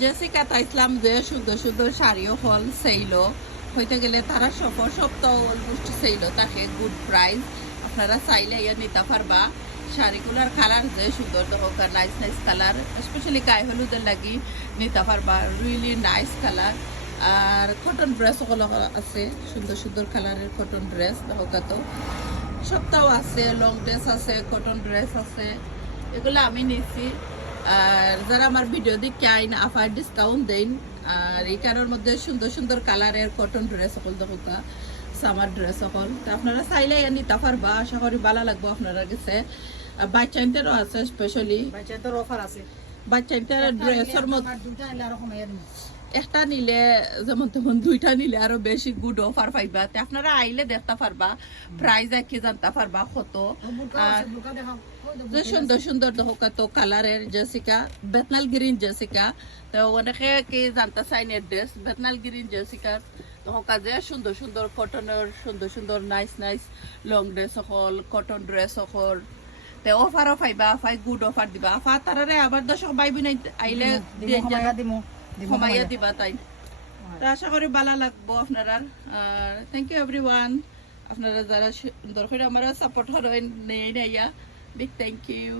Jessica ইসলাম যে সুন্দর সুন্দর শাড়িও হল সেইলো হইতে গেলে তারা সপ্তাহ অলমোস্ট সেইলো তাকে গুড প্রাইস আপনারা চাইলে ইয়া নিতে পারবা শাড়িগুলার কালার যে সুন্দর দরকার নাইস নাইস কালার স্পেশালি গায়ে হলুদের লাগি নিতে পারবা রিয়েলি নাইস কালার আর কটন ড্রেস ওগুলো আছে সুন্দর সুন্দর কালারের কটন ড্রেস দেখা তো সপ্তাহ আছে লং ড্রেস আছে কটন ড্রেস আছে এগুলো আমি নিচ্ছি আর যারা আমার ভিডিও দেখে আইন আফার ডিসকাউন্ট দেন আর এই কারোর মধ্যে সুন্দর সুন্দর কালারের কটন ড্রেস সকল দেখা সামার ড্রেস সকল তো আপনারা চাইলে নিতে পারবা আশা করি ভালো লাগবো আপনারা কাছে বাচ্চাইনদেরও আছে স্পেশালি বাচ্চাদের অফার আছে বাচ্চাইনদের ড্রেসের মধ্যে একটা নিলে যেমন তেমন দুইটা নিলে আরো বেশি গুড অফার পাইবা তে আপনারা আইলে দেখতে পারবা প্রাইস কি জানতে পারবা কত আর যে সুন্দর সুন্দর দেখা তো কালারের জেসিকা বেতনাল গ্রিন জেসিকা তো অনেকে কি জানতে চাই ড্রেস বেতনাল গ্রিন জেসিকা দেখা যে সুন্দর সুন্দর কটনের সুন্দর সুন্দর নাইস নাইস লং ড্রেস সকল কটন ড্রেস সকল তে অফারও পাইবা পাই গুড অফার দিবা আফা তারারে আবার দর্শক বাইবি নাই আইলে কমাইয়া দিবা তাই তো আশা করি ভালো লাগবো আপনারা আর থ্যাংক ইউ এভরিওয়ান আপনারা যারা সুন্দর করে আমার সাপোর্ট করেন নেই নাইয়া বিগ থ্যাংক ইউ